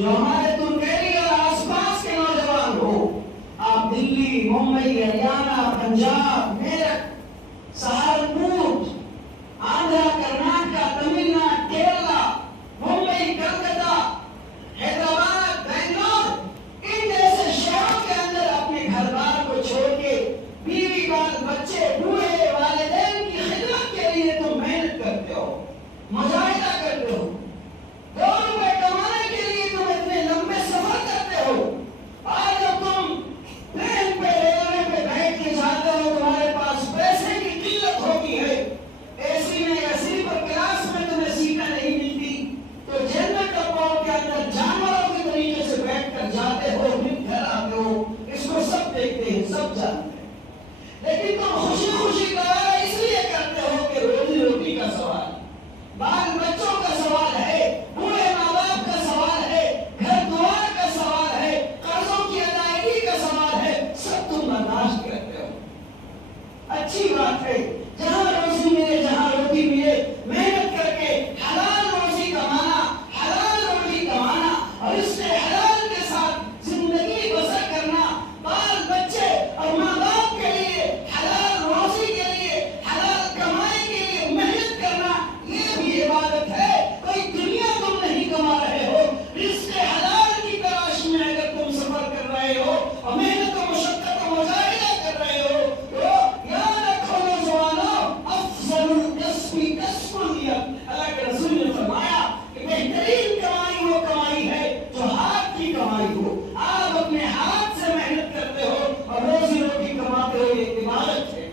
جو ہمارے ترکیری اور آس پاس کے نوجوان ہو، آپ دلی، ممبئی، ہریانہ، پنجاب، میرٹھ، سہارنپور، آندھرا، کرناٹکا، تمل ناڈو، کیرلا، ممبئی، کلکتہ، حیدرآباد، بنگلور، ان جیسے شہروں کے اندر اپنے گھر بار کو چھوڑ کے بیوی بال بچے بوڑھے والدین کی خدمت کے لیے تم محنت کرتے ہو، مجاہدہ کرتے ہو، 2 روپے کمانے کے لیے تم اتنے لمبے سفر کرتے ہو، اور جب تم ٹرین پہ ریلوے پہ بیٹھ کے جاتے ہو تمہارے پاس پیسے کی قلت ہوتی ہے، اے سی میں یا سلیپر کلاس میں تمہیں سیٹیں نہیں ملتی، تو جنرل ڈبوں کے اندر جانوروں کے طریقے سے بیٹھ کر جاتے ہو، پھر گھر آتے ہو، اس کو سب دیکھتے ہیں، سب جانتے ہیں، لیکن تم خوشی خوشی گوارا اس لیے کرتے ہو کہ روزی روٹی کا سوال، بال بچوں کا سوال ہے، بوڑھے ماں باپ کا سوال ہے، گھر دوار کا سوال ہے، قرضوں کی ادائیگی کا سوال ہے، سب تم برداشت کرتے ہو۔ اچھی بات ہے، جہاں روزی ملے، جہاں روٹی ملے، محنت کر کے حلال روزی کمانا، حلال روٹی کمانا، اور اس سے حلال کے ساتھ زندگی بسر کرنا، بال بچے اور ماں باپ کے لیے حلال روزی کے لیے، حلال کمائی کے لیے محنت کرنا، یہ بھی عبادت ہے۔ کوئی دنیا تم نہیں کما رہے ہو، رزق حلال کی تلاش میں اگر تم سفر کر رہے ہو اور محنت و مشقت و مجاہدہ کر رہے ہو، تو یاد رکھو نوجوانوں، افضل الکسب کسب الید، اللہ کے رسول نے فرمایا کہ بہترین کمائی وہ کمائی ہے جو ہاتھ کی کمائی ہو۔ آپ اپنے ہاتھ سے محنت کرتے ہو اور روزی روٹی کماتے ہو، یہ عبادت ہے۔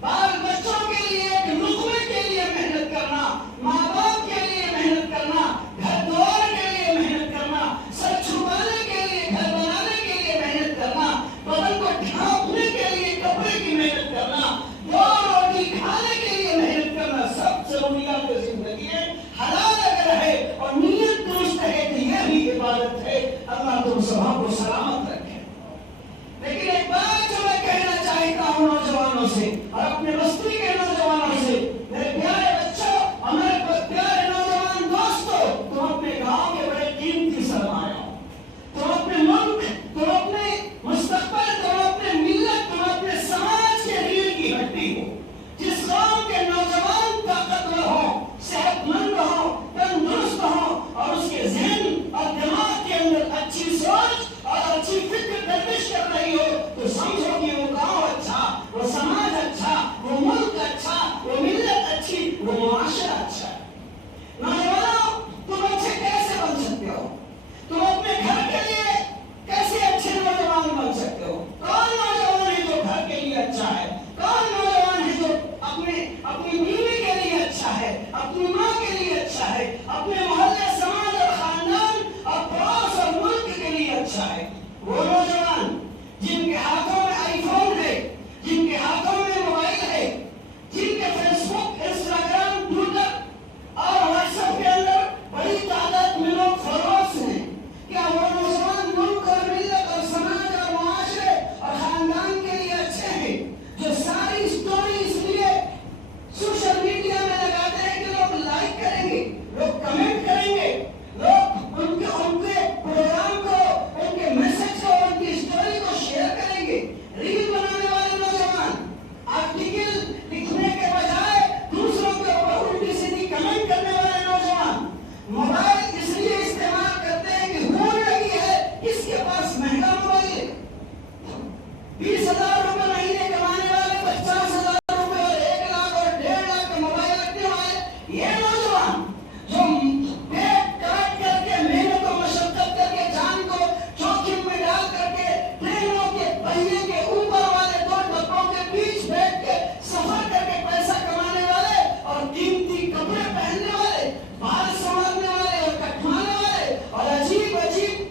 بال بچوں کے لیے ایک لقمے کے لیے محنت کرنا، ماں باپ کے لیے محنت کرنا، گھر دوار کے لیے محنت کرنا، سر چھپانے کے لیے، گھر بنانے کے لیے محنت کرنا، بدن کو ڈھانپنے کے لیے کپڑے کی محنت کرنا، 2 روٹی کھانے کے لیے محنت کرنا، سب ضروریات زندگی ہے۔ حلال اگر ہے اور نیت درست ہے تو یہ بھی عبادت ہے۔ اللہ تم سبھا کو سلامت رکھے۔ لیکن ایک بات جو میں کہنا چاہتا ہوں نوجوانوں سے اور اپنے بستی کے نوجوانوں سے، میرے پیارے بچوں اور میرے پیارے نوجوان دوستوں، تم اپنے گاؤں کے بڑے قیمتی سرمایہ ہو، تم اپنے ملک، تم اپنے مستقبل، تم اپنے ملت، تم اپنے سماج کے ریڑھ کی ہڈی ہو۔ جس قوم کے نوجوان طاقتور ہوں، صحت مند ہوں، تندرست ہوں، اور اس کے ذہن اور دماغ کے اندر اچھی سوچ اور اچھی فکر گردش کر رہی ہو، تو سمجھو کہ وہ گاؤں اچھا، وہ سماج اچھا، وہ ملک اچھا، وہ ملت اچھی، وہ معاشرہ اچھا ہے۔ نوجوانوں، تم اچھے کیسے بن سکتے ہو؟ تم اپنے گھر کے لیے کیسے اچھے نوجوان بن سکتے ہو؟ کون نوجوان ہے جو گھر کے لیے اچھا ہے؟ کون نوجوان ہے جو اپنی بیوی کے لیے اچھا ہے، اپنی ماں کے لیے اچھا ہے، اپنے محلے، سماج اور خاندان اور پڑوس اور ملک کے لیے اچھا ہے؟ وہ نوجوان جن کے ہاتھوں میں آئی فون ہے، جن کے ہاتھوں میں موبائل ہے، جن کے فیس بک، انسٹاگرام، ٹویٹر اور واٹس ایپ کے اندر بڑی تعداد میں لوگ فالوورز ہیں، کیا وہ نوجوان ملک اور ملت اور سماج اور معاشرے اور خاندان کے لیے اچھے ہیں؟ جو ساری اسٹوری اس لیے سوشل میڈیا میں لگاتے ہیں کہ لوگ لائک کریں گے، لوگ کمنٹ کریں گے، لوگ ان کے پروگرام کو، ان کے میسج کو، ان کی اسٹوری کو شیئر کریں گے۔ ریل بنانے والے نوجوان آرٹیکل لکھنے کے بجائے دوسروں کے اوپر الٹی سیدھی کمنٹ کرنے والے نوجوان موبائل اس لیے استعمال کرتے ہیں کہ ہوڑ لگی ہے کس کے پاس مہنگا موبائل ہے۔ 20,000 روپے مہینے کمانے والے 50,000 روپے اور 1 لاکھ اور 1.5 لاکھ کا موبائل رکھنے والے یہ نوجوان جو پیٹ کاٹ کر کے، محنت و مشقت کر کے، جان کو جوخم میں ڈال کر کے، ٹرینوں کے پہیے کے اوپر والے 2 ڈبوں کے بیچ بیٹھ کے سفر کر کے پیسہ کمانے والے اور قیمتی کپڑے پہننے والے، بال سنوارنے والے اور کٹوانے والے اور عجیب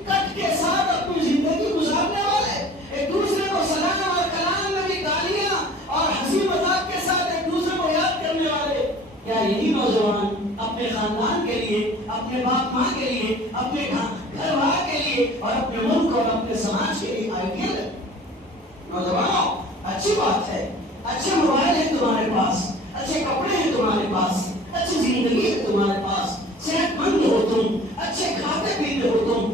کٹ کے ساتھ اپنی زندگی گزارنے والے، ایک دوسرے کو سلام اور کلام میں بھی گالیاں اور ہنسی مذاق کے ساتھ ایک دوسرے کو یاد کرنے والے، کیا یہی نوجوان اپنے خاندان کے لیے، اپنے باپ ماں کے لیے، اپنے گھر وار کے لیے اور اپنے ملک اور اپنے سماج کے لیے آئیڈیل ہے؟ نوجوانوں، اچھی بات ہے، اچھے موبائل ہیں تمہارے پاس، اچھے کپڑے ہیں تمہارے پاس، اچھی زندگی ہے تمہارے پاس، صحت مند ہو تم، اچھے کھاتے پیتے ہو تم،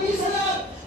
20,000,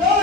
2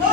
2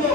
2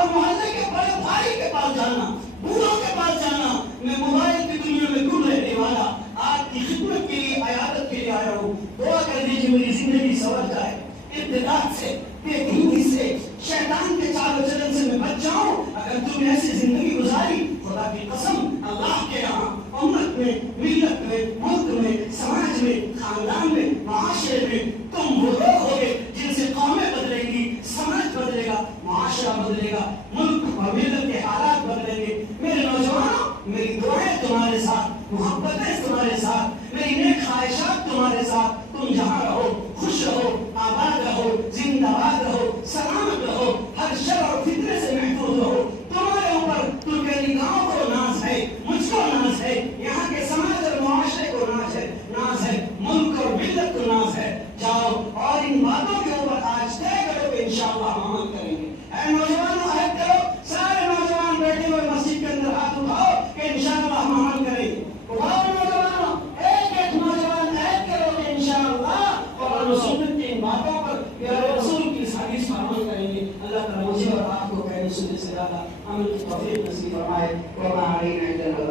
اور محلے کے بڑے بھائی کے پاس جانا، بوڑھوں کے پاس جانا. میں موبائل کی دنیا میں دور رہنے والا آپ کی خدمت کے لیے، عیادت کے لیے آیا ہوں. دعا کر دیجیے میری زندگی سنور جائے، ابتداء سے، بے دینی سے، شیطان کے چال و چلن سے میں بچ جاؤں. اگر تم نے ایسی زندگی گزاری، خدا کی قسم اللہ کے یہاں امت میں، ملت میں، ملک میں، سماج میں، خاندان میں، معاشرے میں تم وہ لوگ ہوگے جن سے قومیں بدلیں گی، سماج بدلے گا، معاشرہ بدلے گا، ملک اور ملت کے حالات بدلیں گے. میرے نوجوانوں، میری دعائیں تمہارے ساتھ، محبتیں تمہارے ساتھ، میری نیک خواہشات تمہارے ساتھ. تم جہاں رہو خوش رہو، آباد رہو، زندہ باد رہو، سلامت رہو، ہر شر اور فتنے سے محفوظ رہو. تمہارے اوپر ترکیلی گاؤں کو ناز ہے، مجھ کو ناز ہے، یہاں کے سماج اور معاشرے کو ناز ہے، ملک اور ملت کو ناز ہے. جاؤ اور ان باتوں کے اوپر آج طے کرو کہ انشاءاللہ ہم عمل کریں گے. اے نوجوانوں عہد کرو، سارے نوجوان بیٹھے ہوئے مسجد کے اندر ہاتھ اٹھاؤ کہ انشاءاللہ ہم عمل کریں گے. اٹھاؤ نوجوانوں، ایک ایک نوجوان عہد کرو کہ انشاءاللہ قرآن و سنت کی ان باتوں پر پیارے رسول کی اس حدیث پر عمل کریں گے. اللہ تعالیٰ مجھے اور آپ کو کہنے سننے سے زیادہ عمل کی توفیق نصیب فرمائے. وما علینا الا البلاغ.